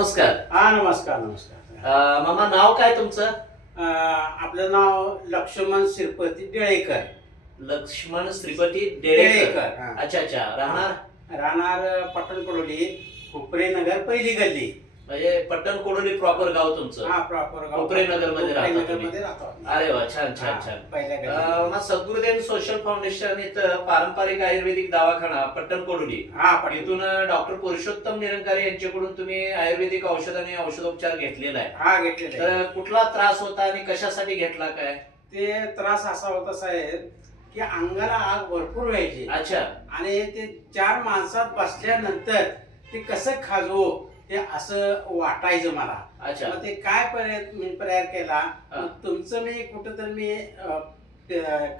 नमस्कार. हा नमस्कार नमस्कार. मामा नाव काय तुमचं? आपलं नाव लक्ष्मण श्रीपती डेळेकर. लक्ष्मण श्रीपती डेळेकर. हा. अच्छा अच्छा. राहणार राहणार पट्टणकडोली, हुपरे नगर, पहिली गल्ली. म्हणजे पट्टण कोडोली प्रॉपर गाव तुमचं? हा प्रॉपर गाव हुपरे नगर मध्ये राहता तुम्ही? मध्ये राहतो आम्ही. अरे वा, छान छान हा, छान. पहिल्या गल्ली. मग सद्गुरुदेव सोशल फाउंडेशन इथं पारंपरिक आयुर्वेदिक दवाखाना पट्टण कोडोली, हा इथून डॉक्टर पुरुषोत्तम निरंकारी यांच्याकडून तुम्ही आयुर्वेदिक औषध आणि औषधोपचार घेतलेला आहे. हा घेतलेले. तर कुठला त्रास होता आणि कशासाठी घेतला काय? ते त्रास असा होता साहेब की अंगाला आग भरपूर व्हायची. अच्छा. आणि ते 4 माणसात बसल्यानंतर ते कसं खाजवू ते असं वाटायचं मला. अच्छा. मग ते काय प्रयास केला. हा. मग तुमचं मी कुठंतरी मी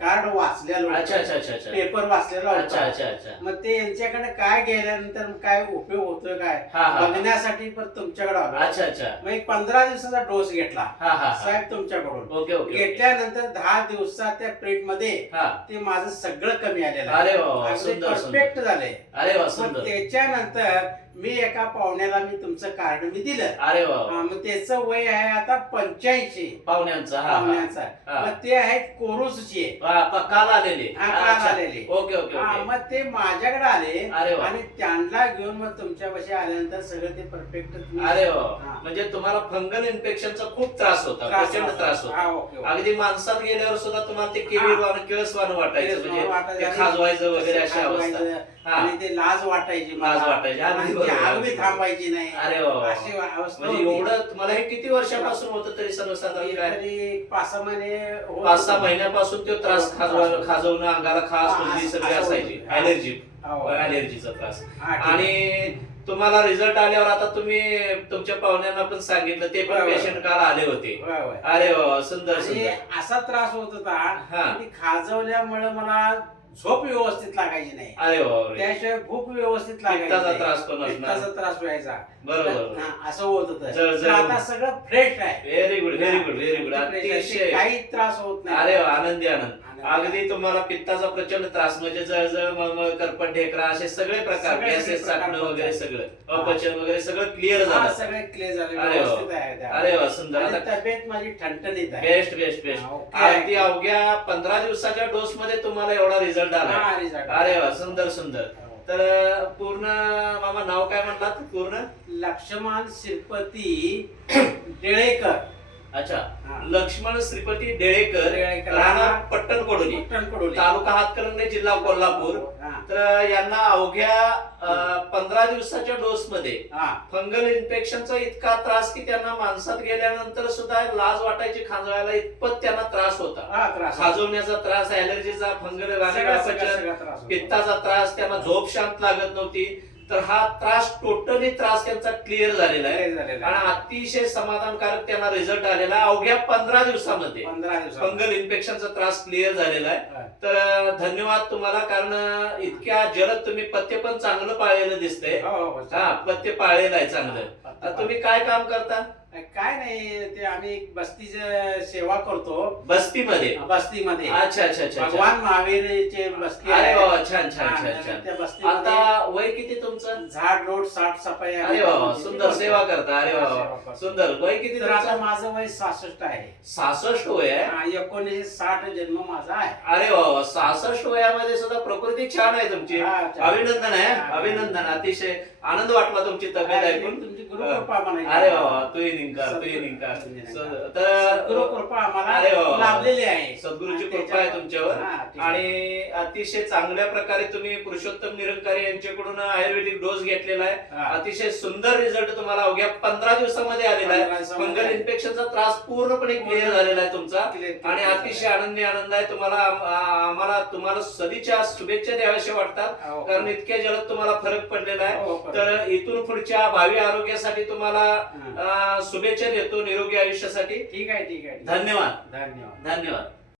कार्ड वाचलेलं अच्छा अच्छा अच्छा अच्छा. पेपर वाचलेला अच्छा होता. अच्छा अच्छा. मग ते यांच्याकडे काय गेल्यानंतर काय उपयोग होतोय काय हा, हा. बघण्यासाठी पण तुमच्याकडे आलो. अच्छा अच्छा. मग एक 15 दिवसाचा डोस घेतला हा हा हा. साहेब तुमच्याकडून. Okay okay. घेतल्यानंतर 10 दिवसात त्या प्लेट मध्ये हा. ते माझं सगळं कमी आलेलं अरे वा, सुंदर सुंदर. परफेक्ट झाले. अरे वा, मग सुंदर. त्याच्यानंतर मी एका पाहुण्याला मी तुमचं कार्ड मी दिलं. अरे वा. मग त्याचं वय आहे आता 85 पाहुण्यांचा. हा हा. पाहुण्याचा. हा. मग ते आहेत कोरोसचे. काल आलेले. हा, काल अच्छा. आलेले. Okay okay okay. मग ते माझ्याकडे आले अरे वा. आणि त्यांना घेऊन मग तुमच्यापाशी आल्यानंतर सगळं ते परफेक्ट. अरे वा. हा. म्हणजे तुम्हाला फंगल इन्फेक्शनचा खूप त्रास होता, प्रचंड त्रास हा, होता. Okay, okay. अगदी माणसात गेल्यावर सुद्धा तुम्हाला ते किळसवान वाटायचं, म्हणजे वाटायचं ते आणि खाजवायचं वगैरे अशी अवस्था. खाजवायचं. हा. आणि ते लाज वाटायची लाज मला. वाटायची. अगदी आणि ती बरोबर. आग बी थांबायची नाही. अरे वा वा. अशी अवस्था म्हणजे होती. एवढं तुम्हाला हे किती वर्षापासून होतं तरी सर्वसाधारण काय? तरी 5-6 महिने 5-6 महिन्यापासून तो त्रास खाजवणं, अंगाला खास खुजली सगळी असायची. ॲलर्जीचा त्रास. आणि तुम्हाला रिझल्ट आल्यावर आता तुम्ही तुमच्या पाहुण्यांना पण सांगितलं, ते पण पेशंट काल आले होते. अरे वा, सुंदर आणि सुंदर. असा त्रास होत होता हा. की खाजवल्यामुळे मला झोप व्यवस्थित लागायची नाही. अरे वा. त्याशिवाय भूक व्यवस्थित लागायची पित्ताचा नाही. त्रास पण असणार. पित्ताचा त्रास व्हायचा. बरोबर. हा, असं होत होतं. जळजळ. तर आता सगळं फ्रेश आहे. Very good very good very good. अतिशय. काही त्रास होत नाही. अरे वा, आनंदी आनंद. अगदी तुम्हाला पित्ताचा प्रचंड त्रास, म्हणजे जळजळ, मळमळ, करपट, ढेकरा असे सगळे प्रकार, सगळे गॅसेस प्रकार चाटणं वगैरे होतात. सगळं, अपचन वगैरे सगळं क्लिअर हा, झालं. सगळे क्लिअर झाले. अरे वा. व्यवस्थित आहे त्या. अरे वा, सुंदर. आणि आता तब्येत माझी ठणठणीत आहे. Best best best. हा, ओके आहे. अगदी अवघ्या 15 दिवसाच्या डोस मध्ये तुम्हाला एवढा रिझल्ट आला. हा, result. अरे वा, सुंदर सुंदर. तर पूर्ण मामा नाव काय म्हणलात पूर्ण? लक्ष्मण श्रीपती डेळेकर. अच्छा. हा. लक्ष्मण श्रीपती डेळेकर, डेळेकर. राहणार पट्टण कोडोली, पट्टणकडोली. तालुका हातकणंगले, जिल्हा कोल्हापूर. हा. तर यांना अवघ्या 15 दिवसाच्या डोस मध्ये हा. फंगल इन्फेक्शनचा इतका त्रास की त्यांना माणसात गेल्यानंतर सुद्धा लाज वाटायची खाजवायला, इतपत त्यांना त्रास होता. हा, त्रास. खाजवण्याचा त्रास, ॲलर्जीचा, फंगल सगळा अपचन, त्रास होतो. पित्ताचा त्रास, त्यांना झोप शांत लागत नव्हती. तर हा त्रास टोटली त्रास त्यांचा क्लिअर झालेला आहे क्लिअर झालेला आहे. आणि अतिशय समाधानकारक त्यांना रिझल्ट आलेला आहे. अवघ्या 15 दिवसामध्ये 15 दिवसात. फंगल इन्फेक्शनचा त्रास क्लिअर झालेला आहे. हा. तर धन्यवाद तुम्हाला, कारण इतक्या जलद तुम्ही पथ्य पण चांगलं पाळलेलं दिसतंय. हो, हो, हो. हा, पथ्य पाळलेलं आहे चांगलं. पथ्य आता तुम्ही काय काम करता? काय नाही, ते आम्ही बस्तीचं सेवा करतो. बस्तीमध्ये? बस्तीमध्ये अच्छा अच्छा अच्छा. भगवान महावीरचे बस्ती अरे आहे. वा, छान छान हा, छान छान. त्या बस्तीमध्ये आता वय किती तुमचं? झाड रोड साफ सफाई आम्ही अरे वा, करतो. सुंदर सेवा करता. अरे सेवा वा, करतो. सुंदर. वय किती तर आता तुमचं? माझं वय 66 आहे. 66 वय आहे. 1960 जन्म माझा आहे. अरे वा, 66 वयामध्ये सुद्धा प्रकृती छान आहे तुमची. हा, छान. अभिनंदन आहे, हा. अभिनंदन. अतिशय आनंद वाटला तुमची तब्येत ऐकून. तुमची गुरुकृपा म्हणायची. अरे वा, तुही निंका तुही निंका. तर गुरुकृपा अरे वा. आम्हाला लाभलेली आहे. सद्गुरूची आणि कृपा आहे त्याच्या- तुमच्यावर. हा, ठीक आहे. आणि अतिशय चांगल्या प्रकारे तुम्ही पुरुषोत्तम निरंकारी यांच्याकडून आयुर्वेदिक डोस घेतलेला आहे. हा. अतिशय सुंदर रिझल्ट तुम्हाला अवघ्या 15 दिवसामध्ये आलेला 15 आहे. दिवसामध्ये. फंगल इन्फेक्शनचा त्रास पूर्णपणे क्लिअर झालेला आहे तुमचा. Clear आणि झालेला अतिशय आनंदी आनंद आहे तुम्हाला. आम्हाला तुम्हाला सदिच्छा शुभेच्छा द्याव्याशा वाटतात, हो. कारण इतक्या जलद तुम्हाला फरक पडलेला आहे. हो, फरक. तर इथून पुढच्या भावी आरोग्यासाठी तुम्हाला हा. शुभेच्छा देतो, निरोगी आयुष्यासाठी. ठीक आहे ठीक आहे. धन्यवाद धन्यवाद. धन्यवाद.